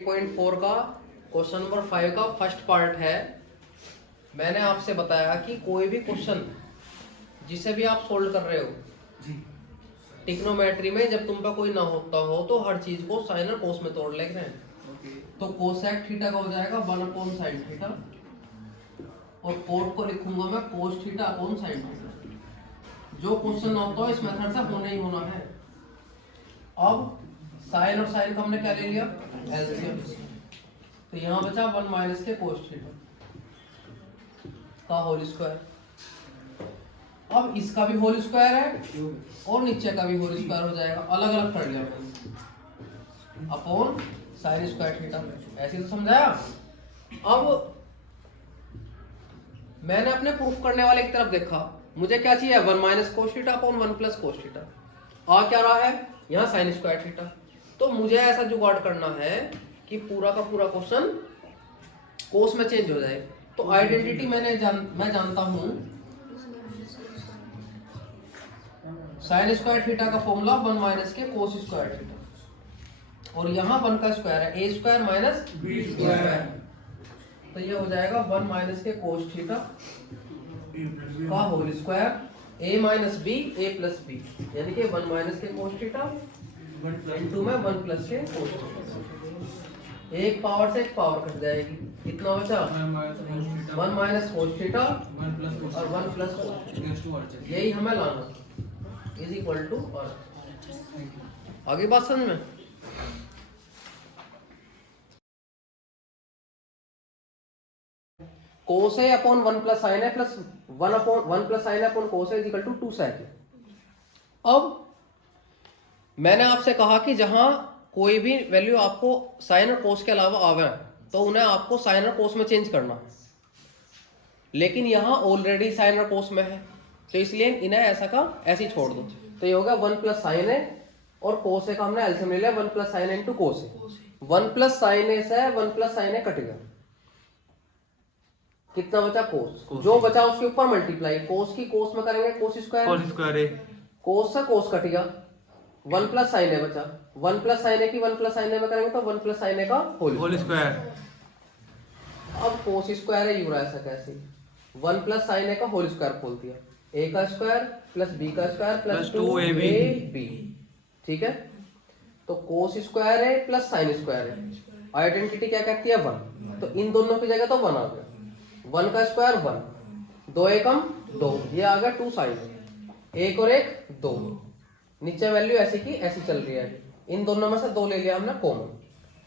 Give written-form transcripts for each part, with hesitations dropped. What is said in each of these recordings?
3.4 का question number 5 का first part है। मैंने आपसे बताया कि कोई भी क्वेश्चन जिसे भी आप सोल्व कर रहे हो ट्रिग्नोमेट्री में, जब तुम पे कोई ना होता हो तो हर चीज को साइन और कोस में तोड़ लेते हैं। तो कोसेक थीटा का हो जाएगा 1/sin थीटा और कोट को लिखूंगा मैं कोस थीटा अपॉन साइन थीटा। जो क्वेश्चन ना होता हो इस मेथड से होना ही होना है। अब साइन और साइन का हमने क्या ले लिया, एलसीएम। तो यहाँ बचा 1 माइनस के कोस थीटा का होल स्क्वायर। अब इसका भी होल स्क्वायर है और नीचे का भी होल स्क्वायर हो जाएगा, अलग अलग कर लिया मैंने, अपॉन साइन स्क्वायर थीटा। ऐसे तो समझाया। अब मैंने अपने प्रूफ करने वाले की तरफ देखा, मुझे क्या चाहिए, 1 minus cos theta upon 1 plus cos theta. आ क्या रहा है यहाँ, साइन स्क्वायर थीटा। तो मुझे ऐसा जुगाड़ करना है कि पूरा का पूरा क्वेश्चन कोस में चेंज हो जाए। तो आइडेंटिटी मैं जानता हूं, साइन स्क्वायर थीटा का फॉर्मूला 1 माइनस के कोस स्क्वायर थीटा, और यहाँ 1 का स्क्वायर है ए स्क्वायर माइनस बी स्क्वायर। तो ये हो जाएगा 1 माइनस के कोस थीटा का whole square A minus B A plus B, यानी कि 1 माइनस के कोस थीटा इंटू में 1 प्लस के कोस थीटा। एक पावर से एक पावर कट जाएगी, कितना बचा 1 माइनस कोस थीटा और 1 प्लस कोस, यही हमें लाना इज इक्वल टू और। आगे बात समझ में। कोस है अपॉन 1 प्लस साइन है प्लस 1 अपॉन 1 प्लस साइन है अपॉन कोस है इज इक्वल टू 2 साइन। अब मैंने आपसे कहा कि जहां कोई भी वैल्यू आपको साइन और कोस के अलावा आवे तो उन्हें आपको साइन और कोस में चेंज करना है, लेकिन यहाँ ऑलरेडी साइन और कोस में है तो इसलिए इन्हें ऐसा का ऐसे ही छोड़ दो। तो ये होगा 1 प्लस साइन है और कोस है का हमने एलसीएम ले लिया, 1 प्लस साइन इंटू कोस है। 1 प्लस साइन है से 1 प्लस साइन है कट गया, कितना बचा कोस, जो बचा उसके ऊपर मल्टीप्लाई, कोस की कोस में करेंगे कोस स्क्वायर, कोस से कोस कट गया, 1 प्लस साइन है बचा, 1 प्लस साइन है की 1 प्लस साइन है में करेंगे तो 1 प्लस साइन है का होल स्क्वायर। अब कोस स्क्वायर है यूरा ऐसा कैसे, 1 प्लस साइन है का होल स्क्वायर खोल दिया, ए का स्क्वायर प्लस बी का स्क्वायर प्लस 2ab, ठीक है। तो कोस स्क्वायर है प्लस साइन स्क्वायर है, आइडेंटिटी क्या कहती है 1, तो इन दोनों की जगह तो 1 आ गया, 1 का स्क्वायर 1, 2 एकम 2, ये आ गया 2 साइन, एक और एक 2, नीचे वैल्यू ऐसी की ऐसी चल रही है, इन दोनों में से 2 ले लिया हमने कॉमन,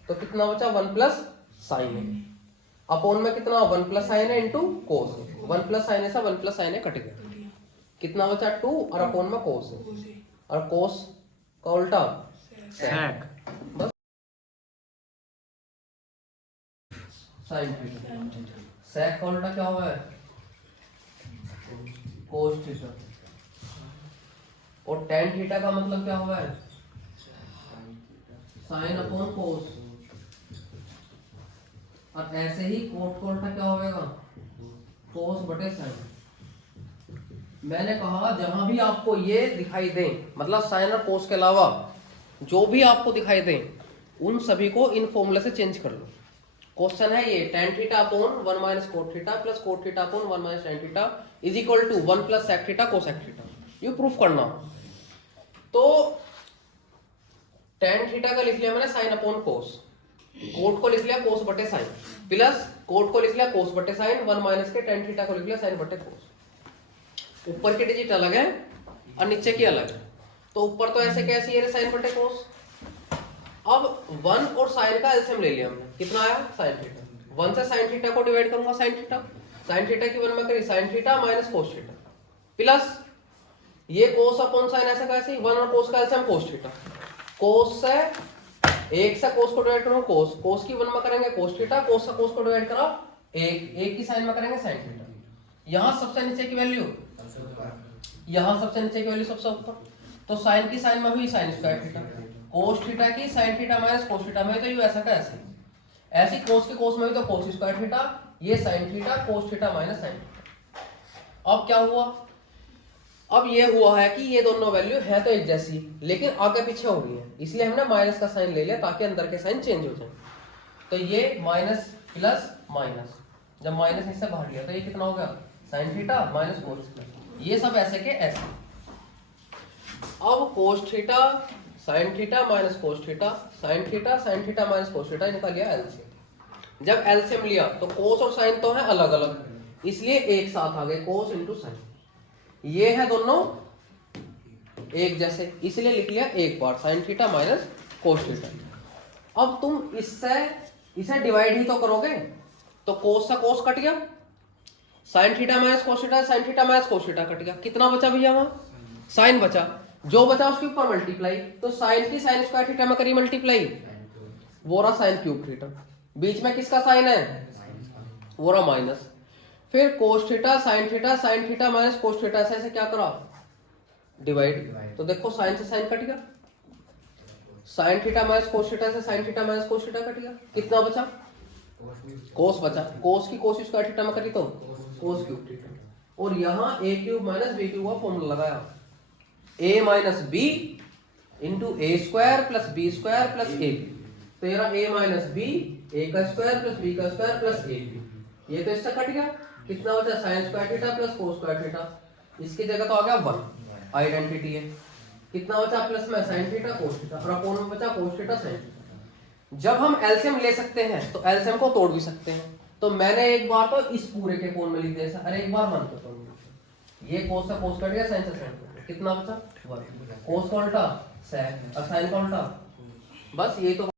तो कितना बचा 1 प्लस साइन है अपॉन में कितना 1 प्लस साइन है इंटू कोस, 1 प्लस साइन है से 1 प्लस साइन है कट गया, कितना बचा 2 और अपॉन में कोस है, और कोस का उल्टा सेक, बस साइन थीटा। सेक का उल्टा क्या हुआ है, कोस थीटा। और टेन थीटा का मतलब क्या हुआ है, साइन अपॉन कोस। और ऐसे ही कोट का उल्टा क्या होगा, कोस बटे साइन। मैंने कहा जहां भी आपको ये दिखाई दे, मतलब साइन और कोस के अलावा जो भी आपको दिखाई दे उन सभी को इन फॉर्मूले से चेंज कर लो। क्वेश्चन है ये tan theta upon 1 minus cot theta plus cot theta upon 1 minus tan theta is equal to 1 plus sec theta cosec theta, ये प्रूफ करना। तो tan थीटा का लिख लिया मैंने साइन अपॉन कोस, कोट को लिख लिया कोस बटे साइन, प्लस कोट को लिख लिया कोस बटे साइन, 1 माइनस के tan थीटा को लिख लिया साइन बटे कोस। ऊपर की डिजिट अलग है और नीचे की अलग है, तो ऊपर तो ऐसे कैसी है साइन बटे कोस। अब 1 और साइन का एलसीएम ले लिया हमने, कितना आया साइन थीटा, 1 से साइन थीटा को डिवाइड करूंगा साइन थीटा, साइन थीटा की 1 में करी sign theta minus cos theta, plus ये कोस अपॉन साइन ऐसा कैसे 1 और कोस का एलसीएम कोस थीटा, कोस से 1 से कोस को डिवाइड करूंगा कोस, कोस की 1 में करेंगे कोस थीटा, कोस से कोस को डिवाइड करा 1 की साइन में करेंगे साइन थीटा। यहां सबसे नीचे की वैल्यू, यहां सबसे नीचे की वैल्यू सबसे ऊपर, तो साइन की साइन में हुई sine square theta, cos theta की sine theta minus cos theta में, तो ये ऐसा का ऐसे, ऐसी कोस के कोस में भी तो कोस स्क्वायर थीटा, ये sine theta cos theta minus sine theta. अब क्या हुआ, अब ये हुआ है कि ये दोनों वैल्यू है तो एक जैसी लेकिन आगे पीछे हो गई है, इसलिए हमने माइनस का साइन ले लिया ताकि अंदर के साइन चेंज हो जाए। तो ये माइनस प्लस माइनस, जब माइनस इससे बाहर गया तो ये कितना हो गया साइन थीटा माइनस कोस, ये सब ऐसे के ऐसे। अब कोस theta sine theta minus cos theta sine theta minus cos theta इनका लिया एलसीएम। जब एलसीएम लिया तो कोस और साइन तो है अलग अलग, इसलिए एक साथ आ गए कोस इंटू साइन। ये है दोनों एक जैसे, इसलिए लिख लिया एक बार sine theta minus cos theta. अब तुम इसे डिवाइड ही तो करोगे, तो कोस से कोस कट गया, sine theta minus cos theta sine theta minus cos theta cut गया, कितना बचा भैया वहां साइन बचा, जो बचा उसके ऊपर मल्टीप्लाई, तो साइन की साइन स्क्वायर थीटा में करी मल्टीप्लाई, वो रहा साइन क्यूब थीटा, बीच में किसका साइन है वो रहा माइनस, फिर cos theta sine theta minus cos theta ऐसे क्या करा डिवाइड, तो देखो साइन से साइन कट गया, sine theta minus cos theta से sine theta minus cos theta cut गया, कितना बचा कोस बचा, कोस की कोस स्क्वायर थीटा में करी तो कोस क्यूब थीटा, और यहाँ a cube minus B cube का फॉर्मूला लगाया, a minus B into A square plus B square plus A, तो ये रहा a माइनस बी ए का स्क्वायर प्लस बी का स्क्वायर प्लस ए, ये तो इससे कट गया, कितना बचा sine square theta plus cos square theta, इसकी जगह तो आ गया 1, आइडेंटिटी है, कितना बचा प्लस में साइन थीटा कोस थीटा, और अपोन में बचा कोस थीटा साइन थीटा। जब हम एलसीएम ले सकते हैं तो एलसीएम को तोड़ भी सकते हैं, तो मैंने एक बार तो इस पूरे के कोण में लिख दिया, अरे एक बार मान तो ये कोस से कोस कट गया साइन से साइन कट गया, कितना बचा 1, कोस का उल्टा sec और साइन का उल्टा, बस ये तो।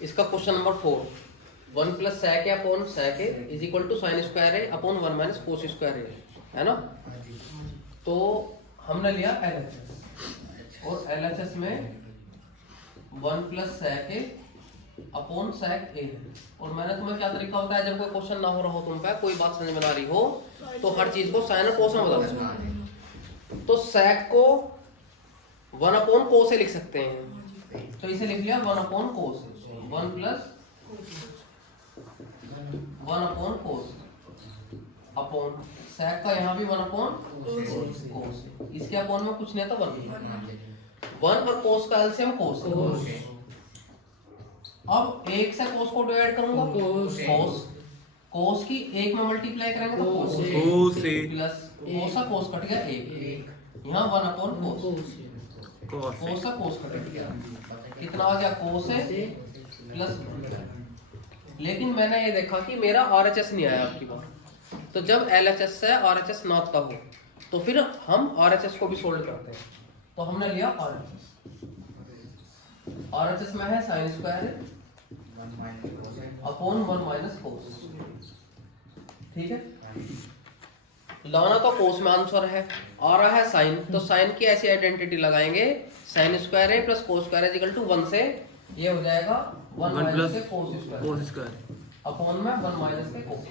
इसका question number 4, 1 plus sec a upon sec a is equal to sine square a upon 1 minus cos square a, है ना। तो हमने लिया LHS, और LHS में 1 plus sec a upon sec a, और मैंने तुम्हें क्या तरीका होता है जब कोई क्वेश्चन ना हो रहा हो तुम पे कोई बात समझ में आ रही हो तो हर चीज को साइन और कोस में बदल दो, तो sec को 1 अपॉन कोस से लिख सकते हैं, तो इसे लिख लिया 1 अपॉन कोस, 1 प्लस 1 अपॉन कोस अपॉन sec का यहाँ भी 1 अपॉन कोस, इसके अपॉन में कुछ नहीं था 1 और कोस का एलसीएम कोस, अब एक से कोस को डिवाइड करूंगा कोस की एक में मल्टीप्लाई करेंगे तो कोस प्लस कोस का कोस कट गया एक, यहाँ 1 अपॉन कोस का कोस कट गया, कितना आ गया कोस है प्लस, लेकिन मैंने ये देखा कि मेरा RHS नहीं आया आपकी बार, तो जब LHS से RHS ना आता हो तो फिर हम RHS को भी सोल्व करते हैं, तो हमने लिया RHS में है साइन स्क्वायर अपॉन 1 माइनस कोस, ठीक है, लाना तो कोस में आंसर है, आ रहा है साइन, तो साइन की ऐसी आइडेंटिटी लगाएंगे साइन स्क्वायर है plus cos square equal to 1 से ये हो जाएगा 1 माइनस के कोस स्क्वायर अपॉन में 1 माइनस के कोस।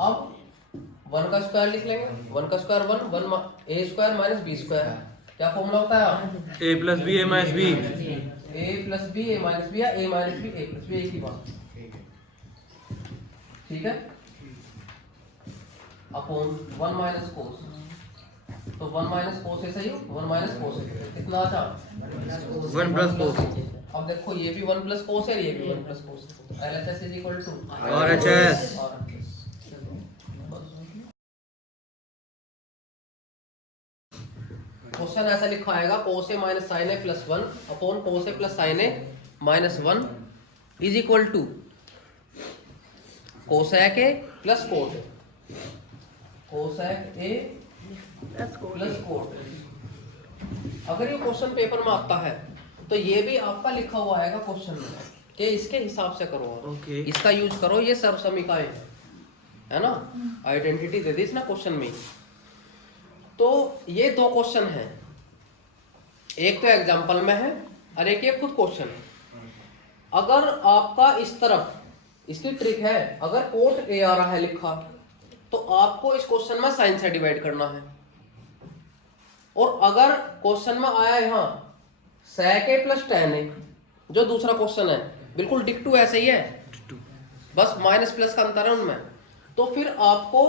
अब 1 का स्क्वायर लिख लेंगे, 1 का square 1 a square minus b square, क्या फॉर्मूला होता है a plus B a minus B, a plus B a minus B या a minus B a plus B, एक ही बात, ठीक है, अपॉन 1 माइनस कोस, तो 1 माइनस कोस है सही, 1 माइनस कोस है कितना था 1 प्लस कोस, अब देखो ये भी 1 प्लस कोस है, ये भी 1 प्लस कोस है, LHS is equal to RHS। Question ऐसा लिखा आएगा cos A minus sine A plus 1 upon cos A plus sine A minus 1 is equal to cosec A plus cot A, cosec A plus cot A. अगर ये question paper में आता है तो ये भी आपका लिखा हुआ आएगा क्वेश्चन में कि इसके हिसाब से करो, okay. इसका यूज करो, ये सर्व समीकरण है ना, आइडेंटिटी दे दी इस ना क्वेश्चन में। तो ये दो क्वेश्चन हैं, एक तो एग्जाम्पल में है और एक ये खुद क्वेश्चन है। अगर आपका इस तरफ इसकी ट्रिक है, अगर कोट ए आ रहा है लिखा तो आपको इस क्वेश्चन में साइन से डिवाइड करना है, और अगर क्वेश्चन में आया यहाँ sec a plus tan a, जो दूसरा क्वेश्चन है बिल्कुल डिक्टू ऐसे ही है, बस माइनस प्लस का अंतर है उनमें, तो फिर आपको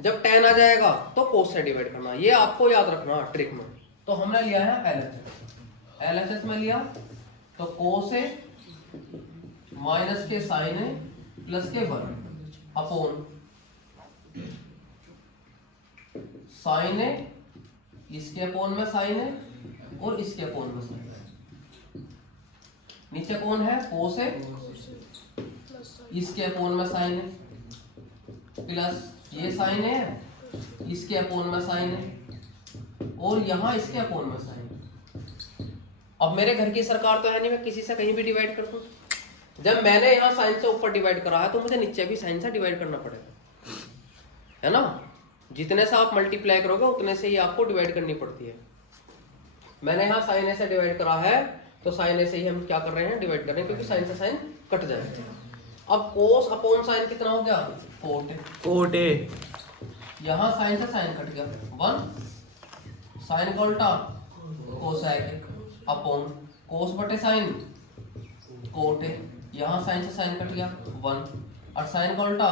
जब tan आ जाएगा तो cos से डिवाइड करना, ये आपको याद रखना ट्रिक में। तो हमने लिया है LHS, LHS में लिया तो कोस ए माइनस के साइन ए प्लस के 1 अपॉन साइन ए, इसके अपोन में साइन है और इसके अपोन में साइन है। नीचे कौन है? कोस है, इसके अपोन में साइन है प्लस ये साइन है, इसके अपोन में साइन है और यहाँ इसके अपोन में साइन है। अब मेरे घर की सरकार तो है नहीं, मैं किसी से कहीं भी डिवाइड कर दूं। जब मैंने यहाँ साइन से ऊपर डिवाइड करा है तो मुझे नीचे भी साइन से डिवाइड करना पड़ेगा, है ना। जितने से आप मल्टीप्लाई करोगे उतने से ही आपको डिवाइड करनी पड़ती है। मैंने यहाँ साइन ए से डिवाइड करा है तो साइन ए से ही हम क्या कर रहे हैं? डिवाइड कर रहे हैं, क्योंकि साइन से साइन कट जाएगा। अब कोस अपॉन साइन कितना हो गया? Cot A. यहाँ साइन से साइन कट गया 1, साइन का उल्टा कोसेक अपॉन कोस बटे साइन कोट ए। यहाँ साइन से साइन कट गया 1 और साइन का उल्टा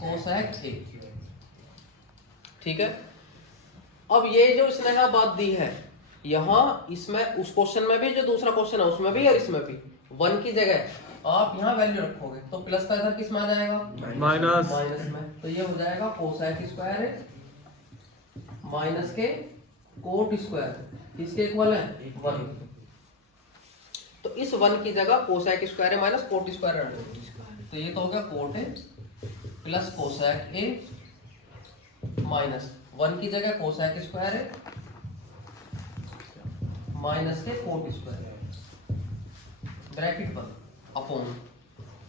कोसेक ए। ठीक है। अब ये जो इसने यहाँ बात दी है, यहाँ इसमें उस क्वेश्चन में भी, जो दूसरा क्वेश्चन है उसमें भी और इसमें भी 1 की जगह आप यहाँ वैल्यू रखोगे तो प्लस का इधर किस में आ जाएगा? माइनस में। तो ये हो जाएगा कोसेक स्क्वायर है माइनस के कोट स्क्वायर, इसके इक्वल है 1। तो इस 1 की जगह कोसेक स्क्वायर है माइनस कोट स्क्वायर रख दो, तो ये तो हो गया कोट है प्लस कोसेक ए माइनस 1 की जगह कोसेक स्क्वायर है माइनस के कोट स्क्वायर है ब्रैकेट पर upon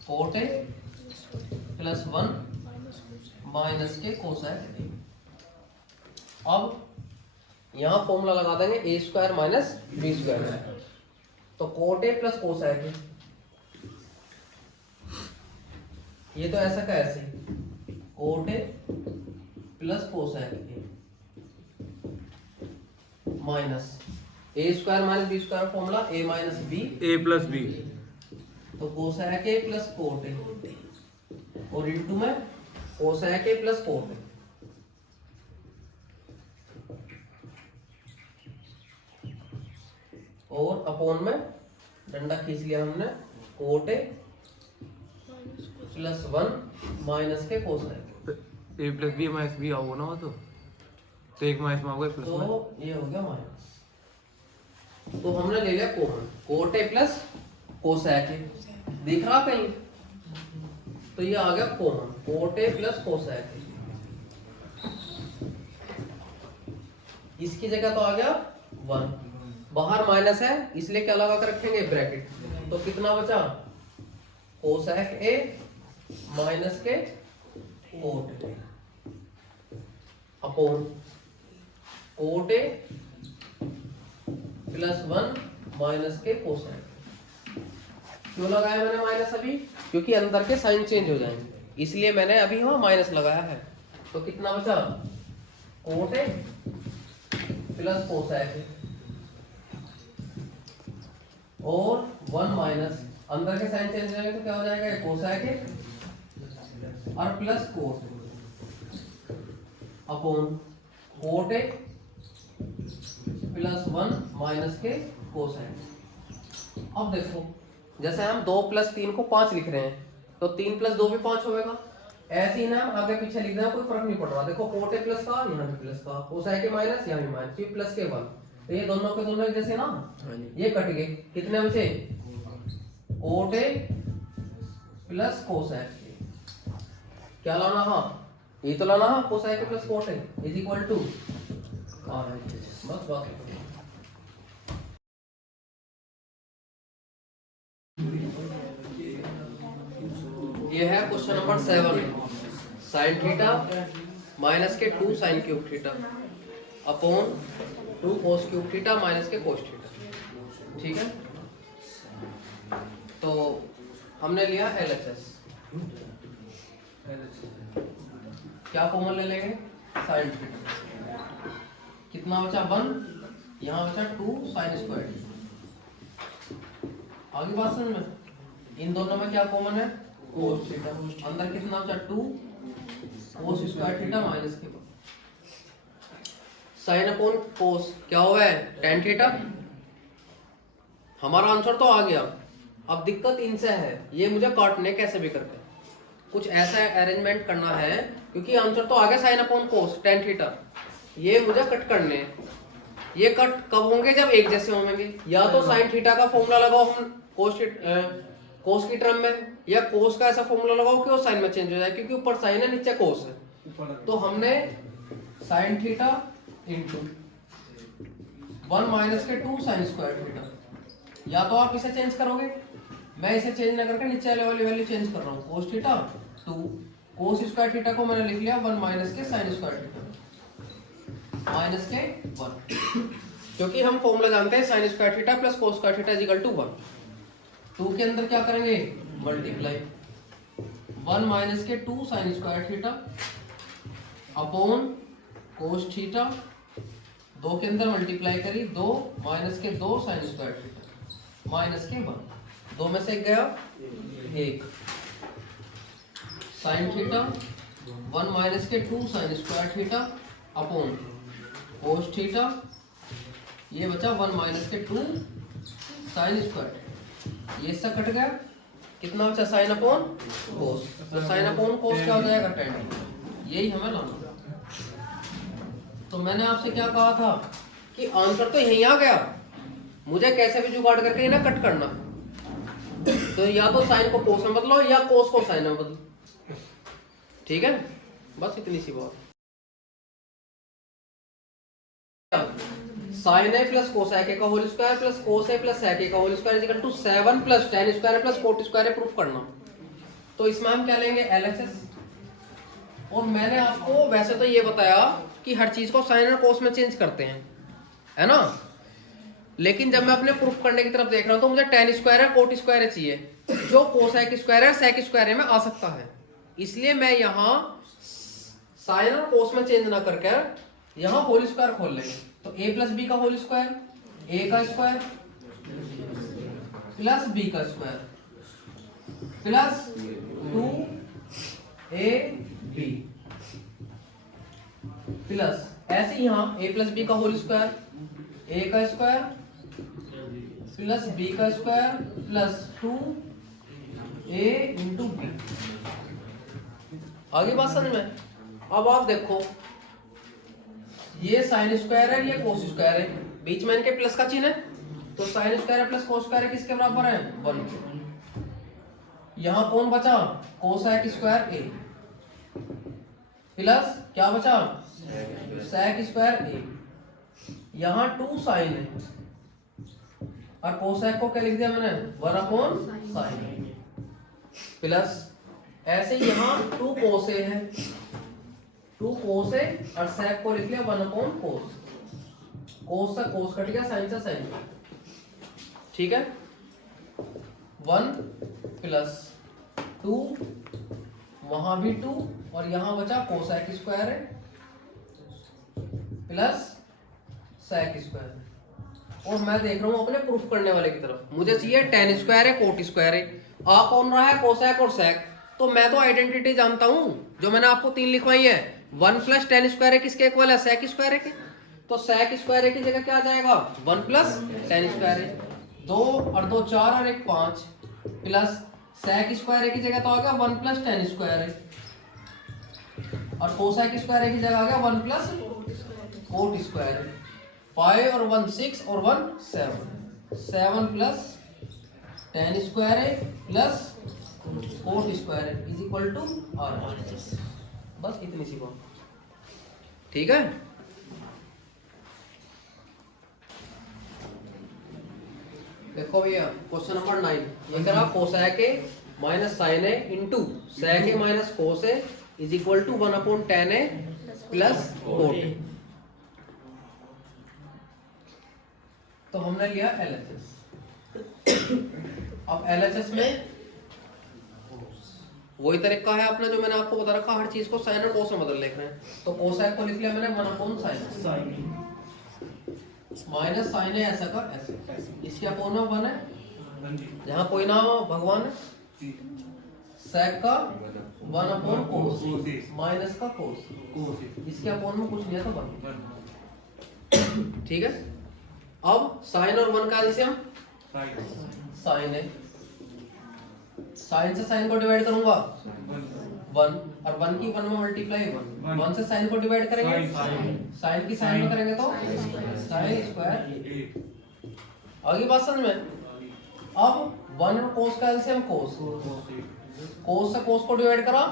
cot A plus 1 minus के कोसेक ए। अब यहाँ फॉर्मूला लगा देंगे A square minus B square, तो cot A plus cosec A. ये तो ऐसा का ऐसे cot A plus cosec A minus A square minus B square formula A minus B A plus B, तो cosec A plus cot A और into में cosec A plus cot A. और upon में डंडा खींच लिया हमने कोट ए प्लस 1 माइनस के cosec A plus B minus B आओ ना, वो तो एक माइनस में आओगे प्लस में, तो ये हो गया माइनस। तो हमने ले लिया common coat A plus cosec ए, दिख रहा कहीं? तो ये आ गया common coat A plus cosec ए। इसकी जगह तो आ गया 1, बाहर माइनस है इसलिए क्या लगा कर रखेंगे? ब्रैकेट। तो कितना बचा? कोसेक ए माइनस के cot A upon cot A plus 1 minus के कोसेक। क्यों लगाया मैंने माइनस अभी? क्योंकि अंदर के साइन चेंज हो जाएंगे, इसलिए मैंने अभी यहाँ माइनस लगाया है। तो कितना बचा? कोट ए प्लस कोसेक ए और 1 माइनस अंदर के साइन चेंज हो जाएंगे तो क्या हो जाएगा? कोसेक ए और plus coat upon cot A plus 1 minus के कोसेक। अब देखो जैसे हम 2 प्लस 3 को 5 लिख रहे हैं तो 3 प्लस 2 भी 5 होगा। ऐसे ही ना आगे पीछे लिख देना, कोई फर्क नहीं पड़ रहा। देखो कोट ए प्लस का यहाँ भी प्लस का, कोसेक ए माइनस यहाँ भी माइनस, ये प्लस के 1, तो ये दोनों के दोनों जैसे ना, ये कट गए। कितने बचे? Cot A plus cosec A. क्या लाना? हाँ ये तो लाना, हाँ cosec A plus cot A is equal to, बस बात। ये है question number 7, sine theta minus के 2 sine cube theta upon 2 cos cube theta minus के कोस थीटा। ठीक है, तो हमने लिया LHS। क्या कॉमन ले लेंगे? Sine theta. कितना बचा? 1, यहाँ बचा 2 साइन स्क्वायर। आगे बात समझ में? इन दोनों में क्या कॉमन है? Cos theta. अंदर कितना बचा? 2 कोस स्क्वायर थीटा माइनस के साइन अपॉन कोस क्या हुआ है? tan थीटा हमारा आंसर तो आ गया। अब दिक्कत इनसे है, ये मुझे काटने कैसे भी करके कुछ ऐसा अरेंजमेंट करना है, क्योंकि आंसर तो आ गया साइन अपॉन कोस टेन थीटा, ये मुझे कट करने हैं। ये कट कब होंगे? जब एक जैसे होंगे। या तो साइन थीटा का फॉर्मूला लगाओ हम कोस की टर्म में, या कोस का ऐसा फॉर्मूला लगाओ कि वो साइन में चेंज हो जाए, क्योंकि ऊपर साइन है नीचे कोस है। तो हमने साइन थीटा इंटू 1 माइनस के 2 साइन स्क्वायर थीटा, या तो आप इसे चेंज करोगे, मैं इसे चेंज ना करके नीचे वाली वैल्यू चेंज कर रहा हूँ, कोस थीटा 2 कोस स्क्वायर थीटा को मैंने लिख लिया 1 माइनस के साइन स्क्वायर थीटा माइनस के 1, क्योंकि हम फॉर्मूला जानते हैं sine square theta plus cos square theta is equal to 1। 2 के अंदर क्या करेंगे? मल्टीप्लाई 1 माइनस के 2 sign square theta upon cos theta, 2 के अंदर मल्टीप्लाई करी 2 माइनस के 2 साइन स्क्वायर थीटा माइनस के 1, 2 में से एक गया 1 साइन थीटा 1 माइनस के 2 sign square theta upon cos theta, ये बचा 1 माइनस के 2 साइन स्क्वायर, ये इससे कट गया, कितना बचा? साइन अपॉन कोस। तो साइन अपॉन कोस क्या हो जाएगा? tan, यही हमें लाना। तो मैंने आपसे क्या कहा था कि आंसर तो यहीं आ गया, मुझे कैसे भी जुगाड़ करके इन्हें कट करना। तो या तो साइन को कोस में बदलो या कोस को साइन में बदलो, ठीक है? बस इतनी सी बात। Sine A plus cosec A का whole square plus cos A plus sec A का whole square is equal to 7 plus tan square plus cot square proof करना। तो इसमें हम क्या लेंगे? LHS। और मैंने आपको वैसे तो ये बताया कि हर चीज को साइन और कोस में चेंज करते हैं, है ना? लेकिन जब मैं अपने प्रूफ करने की तरफ देख रहा हूं तो मुझे tan स्क्वायर है कोट स्क्वायर है चाहिए, जो कोसेक स्क्वायर है सेक स्क्वायर में आ सकता है। इसलिए मैं यहाँ साइन और कोस में चेंज ना करके यहाँ होल स्क्वायर खोल लेंगे। तो a प्लस बी का होल स्क्वायर, a का स्क्वायर प्लस b का स्क्वायर प्लस 2ab प्लस ऐसे यहाँ a प्लस बी का होल स्क्वायर, a का स्क्वायर प्लस b का square plus 2a into b। आगे बात समझ में? अब आप देखो, ये साइन स्क्वायर है, ये कोस स्क्वायर है, बीच में इनके प्लस का चिन्ह है, तो sign square plus cos square किसके बराबर है? 1। यहां कौन बचा? कोसेक स्क्वायर ए प्लस क्या बचा? सेक स्क्वायर ए। यहां 2 साइन है और कोसेक को क्या लिख दिया मैंने? 1 अपॉन साइन प्लस ऐसे यहां 2 कोस ए है, 2 कोस है और सेक को लिख लिया 1 अपॉन कोस। कोस से कोस कट गया, साइन से साइन, ठीक है? 1 प्लस 2, वहां भी 2 और यहां बचा कोसेक स्क्वायर है प्लस सेक स्क्वायर। और मैं देख रहा हूं अपने प्रूफ करने वाले की तरफ, मुझे चाहिए tan स्क्वायर है कोट स्क्वायर है, आ कौन रहा है? कोसेक और सेक। तो मैं तो आइडेंटिटी जानता हूं जो मैंने आपको 3 लिखवाई है, 1 प्लस tan स्क्वायर है किसके इक्वल है? सेक स्क्वायर है के। तो सेक स्क्वायर है की जगह क्या आ जाएगा? 1 प्लस tan स्क्वायर है, 2 और 2 4 और 1 5 प्लस सेक स्क्वायर है की जगह तो आ गया 1 प्लस tan स्क्वायर है, और कोसेक स्क्वायर है की जगह आ गया 1 प्लस कोट स्क्वायर है। 5 और 1 6 और 1 7, 7 प्लस tan स्क्वायर है प्लस कोट स्क्वायर है इज इक्वल टू r। बस इतनी सी बात, ठीक है? देखो भैया क्वेश्चन नंबर 9, ये करा cosec A minus sine A into sec A minus cos A is equal to 1 upon tan A plus cot A. तो हमने लिया LHS। अब LHS में वही तरीका है अपना जो मैंने आपको बता रखा, हर चीज को साइन और कोस में बदल लिख रहे हैं। तो कोसेक को लिख लिया मैंने 1 अपॉन साइन माइनस साइन है ऐसा का ऐसे, इसके अपोन में 1 है, जहां कोई ना हो भगवान है। सेक का 1 अपॉन कोस माइनस का कोस, इसके अपोन में कुछ नहीं है तो 1, ठीक है? अब साइन और 1 का एलसीएम साइन है, साइन से साइन को डिवाइड करूंगा 1 और 1 की 1 में मल्टीप्लाई 1 से साइन को डिवाइड करेंगे साइन की साइन में करेंगे तो साइन स्क्वायर। आगे बात समझ में। अब 1 और कोस का एलसीएम कोस से कोस को डिवाइड करा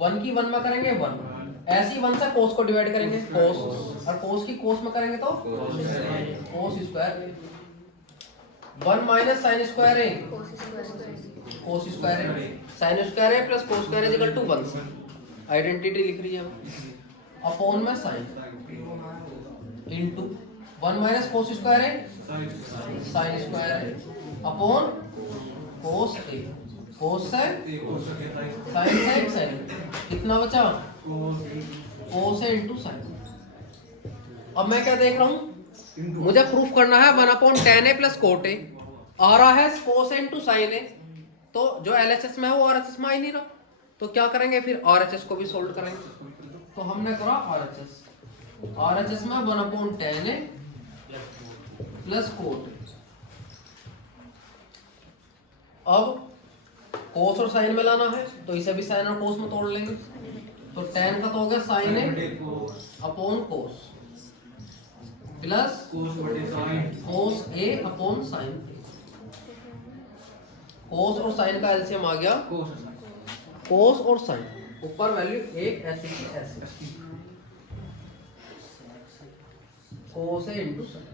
1 की 1 में करेंगे 1, ऐसे ही 1 से कोस को डिवाइड करेंगे कोस, और कोस की कोस में करेंगे तो cos square. 1 minus sine square है कोस स्क्वायर है, साइन स्क्वायर है plus cos square is equal to 1। Identity लिख रही है अपॉन में sine into 1 minus cos square है साइन स्क्वायर है अपॉन कोस ए, कोस से साइन से साइन कितना बचा कोस है इनटू साइन। अब मैं क्या देख रहा हूं, मुझे प्रूफ करना है 1/tan a plus cot A, आ रहा है कोस इनटू साइन ए, तो जो एलएचएस में है वो आरएचएस में आ ही नहीं रहा, तो क्या करेंगे फिर आरएचएस को भी सोल्व करेंगे। तो हमने करा आरएचएस में 1/tan a प्लस कोट ए। अब कोस और साइन में लाना है तो इसे भी साइन और कोस में तोड़ लेंगे, तो tan का तो हो गया साइन ए अपॉन कोस प्लस कोस ए अपॉन साइन। कोस और साइन का एलसीएम आ गया कोस और साइन, ऊपर वैल्यू एक ऐसी की ऐसी कोस ए इनटू साइन।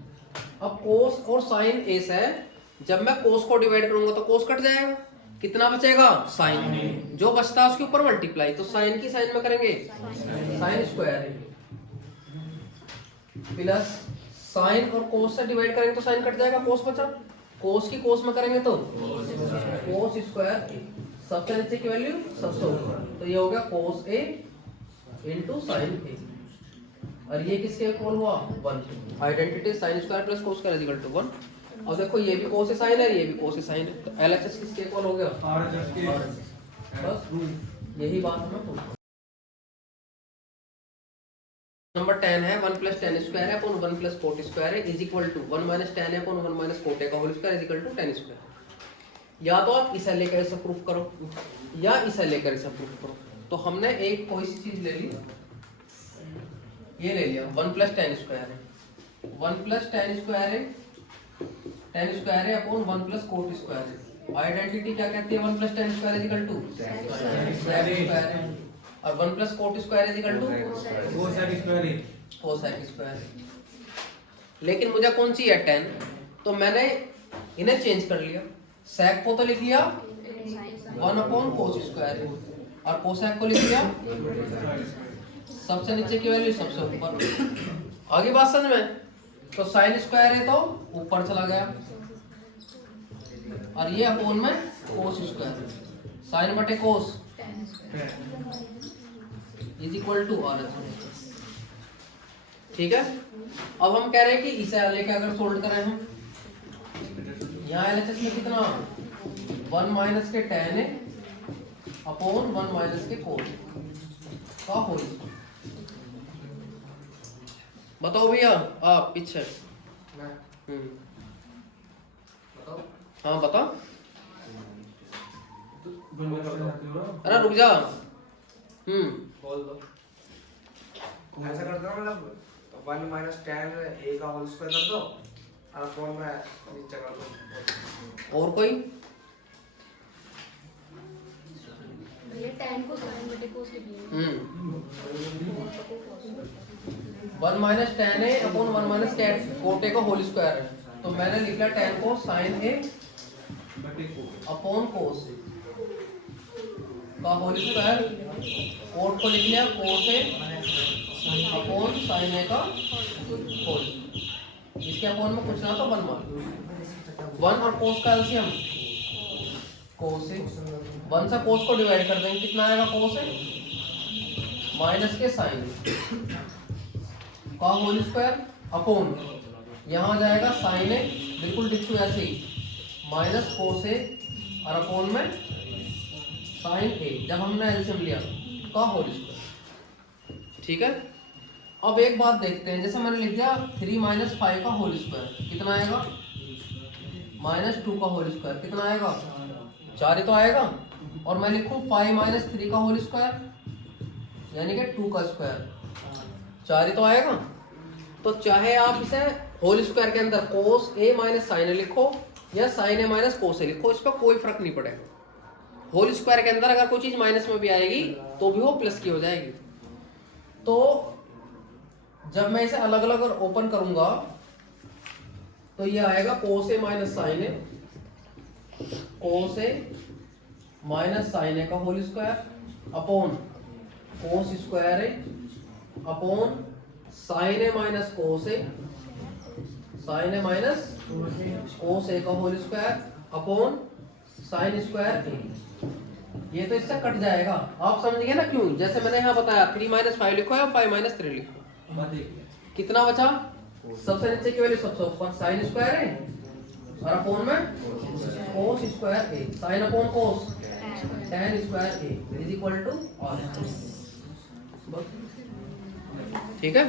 अब कोस और साइन ए से जब मैं कोस को डिवाइड करूंगा तो कोस कट जाएगा, कितना बचेगा साइन, जो बचता है उसके ऊपर मल्टीप्लाई, तो साइन की साइन में करेंगे साइन स्क्वायर प्लस साइन और कोस से डिवाइड करेंगे तो साइन कट जाएगा, कोस बचा, कोस की कोस में करेंगे तो कोस स्क्वायर, सबसे नीचे की वैल्यू सबसे ऊपर, तो ये हो गया कोस ए इनटू साइन ए, और ये किसके इक्वल हुआ 1। Identity sine square plus cos square equal to 1। और देखो ये भी कोस साइन है, ये भी कोस साइन है, तो एलएचएस किसके इक्वल हो गया आरएचएस के। बस यही बात हमें पूछना। नंबर 10 है 1 प्लस tan स्क्वायर है अपॉन 1 प्लस कोट स्क्वायर है is equal to 1 minus tan है अपॉन 1 माइनस कोट है का whole square is equal to tan square. या तो आप इसे लेकर इसे प्रूफ करो या इसे लेकर इसे प्रूफ करो। तो हमने एक कोई सी चीज ले ली, ये ले लिया 1 प्लस tan स्क्वायर है, 1 प्लस tan स्क्वायर है, tan स्क्वायर है अपॉन 1 प्लस कोट स्क्वायर है। आइडेंटिटी क्या कहती है 1 plus tan square is equal to square है, और 1 plus cot square is equal to cosec square. लेकिन मुझे कौन सी है tan, तो मैंने इन्हें चेंज कर लिया, sec को तो लिख लिया 1 अपॉन कोस स्क्वायर और कोसेक को लिख लिया सबसे नीचे की वैल्यू सबसे ऊपर। आगे बात समझ में। तो साइन स्क्वायर है तो ऊपर चला गया, और ये अपॉन में कोस स्क्वायर, साइन बटे कोस इज इक्वल टू आरएचएस। ठीक है। अब हम कह रहे हैं कि इसे लेके अगर सोल्व करें हम, यहाँ एलएचएस में कितना 1 माइनस के tan है अपॉन 1 माइनस के कोस का होल। बताओ भैया आप पीछे। हाँ बता। अरे रुक जा। बोल दो। ऐसा कर दो मतलब 1 माइनस tan a का होल स्क्वायर कर दो और फॉर्म में नीचे कर दो। और कोई ये tan को sin बटे cos लिख लिया। 1 minus tan a upon 1 minus coat a का होल स्क्वायर है, तो मैंने लिख लिया tan को sin a upon cos a का होल स्क्वायर, कोट को लिख लिया कोस a अपॉन sin a का होल, इसके अपॉन में कुछ ना तो 1 मान 1 और कोस का एलसीएम कोस a, 1 से कोस को डिवाइड कर देंगे, कितना आएगा कोस a माइनस के साइन का होल स्क्वायर अपॉन यहाँ जाएगा साइन ए, बिल्कुल डिक्टू ऐसे ही माइनस कोस ए और अपॉन में साइन ए, जब हमने एलसीएम लिया का होल स्क्वायर। ठीक है। अब एक बात देखते हैं, जैसे मैंने लिख दिया 3 माइनस 5 का होल स्क्वायर, कितना आएगा माइनस 2 का होल स्क्वायर कितना आएगा 4 ही तो आएगा। और मैं लिखूं 5 माइनस 3 का होल स्क्वायर यानी कि 2 का स्क्वायर 4 ही तो आएगा। तो चाहे आप इसे होल स्क्वायर के अंदर कोस ए माइनस साइन ए लिखो या साइन ए माइनस कोस ए लिखो, इस पर कोई फर्क नहीं पड़ेगा। होल स्क्वायर के अंदर अगर कोई चीज माइनस में भी आएगी तो भी वो प्लस की हो जाएगी। तो जब मैं इसे अलग अलग ओपन करूंगा तो ये आएगा cos A minus sine A, cos A minus sine A का whole square upon cos square A upon sine A minus cos A, sine A minus cos A का whole square upon sine square A. ये तो इससे cut जाएगा, आप समझ गए ना क्यों? जैसे मैंने यहाँ बताया 3 माइनस 5 लिखो या 5 माइनस 3 लिखो, कितना बचा? सबसे नीचे की वैल्यू सबसे ऊपर साइन स्क्वायर है और अपॉन में cos square A, sine upon cos tan square A is equal to r। ठीक है।